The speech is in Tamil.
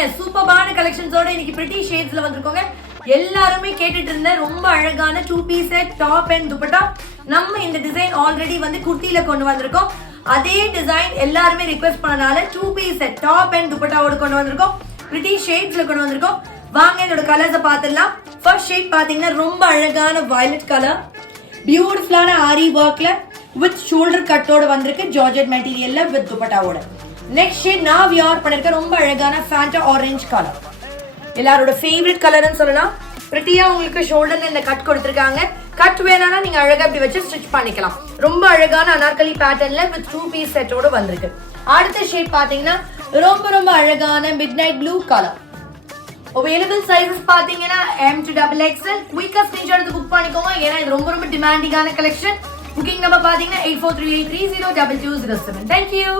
பாருங்க சூப்பரான கலெக்ஷன்ஸோட இன்னைக்கு பிரிட்டி ஷேட்ஸ்ல வந்திருக்கோங்க. எல்லாருமே கேட்டுட்டு இருந்த ரொம்ப அழகான 2 piece set top and dupatta. நம்ம இந்த டிசைன் ஆல்ரெடி வந்து குர்த்தில கொண்டு வந்திருக்கோம். அதே டிசைன் எல்லாருமே ரிக்வெஸ்ட் பண்ணனால 2 பீஸ் செட் டாப் அண்ட் துப்பட்டாவோட கொண்டு வந்திருக்கோம். பிரிட்டி ஷேட்ஸ்ல கொண்டு வந்திருக்கோம். வாங்க இதோட கலர்ஸை பார்த்துடலாம். ஃபர்ஸ்ட் ஷேட் பாத்தீங்கன்னா ரொம்ப அழகான வயலட் கலர், பியூட்டிஃபுல்லான ஆரி ஒர்க்ல வித் ஷோல்டர் கட்டோட வந்திருக்கு, ஜார்ஜெட் மெட்டீரியல்ல வித் துப்பட்டாவோட. நெக்ஸ்ட் ஷேட் நான் வியர் பண்ணிருக்க ரொம்ப அழகான ஃபேண்டா ஆரஞ்சு கலர், எல்லாரோட ஃபேவரட் கலர்னு சொல்லலாம். பிரிட்டியா உங்களுக்கு ஷோல்டர்ல இந்த கட் கொடுத்திருக்காங்க. கட் வேணானா நீங்க அழகா இப்படி வச்சு ஸ்டிச் பண்ணிக்கலாம். ரொம்ப அழகான அனார்கலி பேட்டர்ன்ல வித் 2 பீஸ் செட்டோட வந்திருக்கு. அடுத்த ஷேட் பாத்தீங்கன்னா ரொம்ப ரொம்ப அழகான mid night blue colour. Available sizes பாத்தீங்கன்னா M to XXL. குயிக்கா ஸ்கிரீன்ஷாட் எடுத்து புக் பண்ணிக்கோங்க. ஏன்னா இது ரொம்ப ரொம்ப டிமாண்டிங்கான கலெக்ஷன். புக்கிங் நம்பர் பாத்தீங்கன்னா 8438302207. Thank you.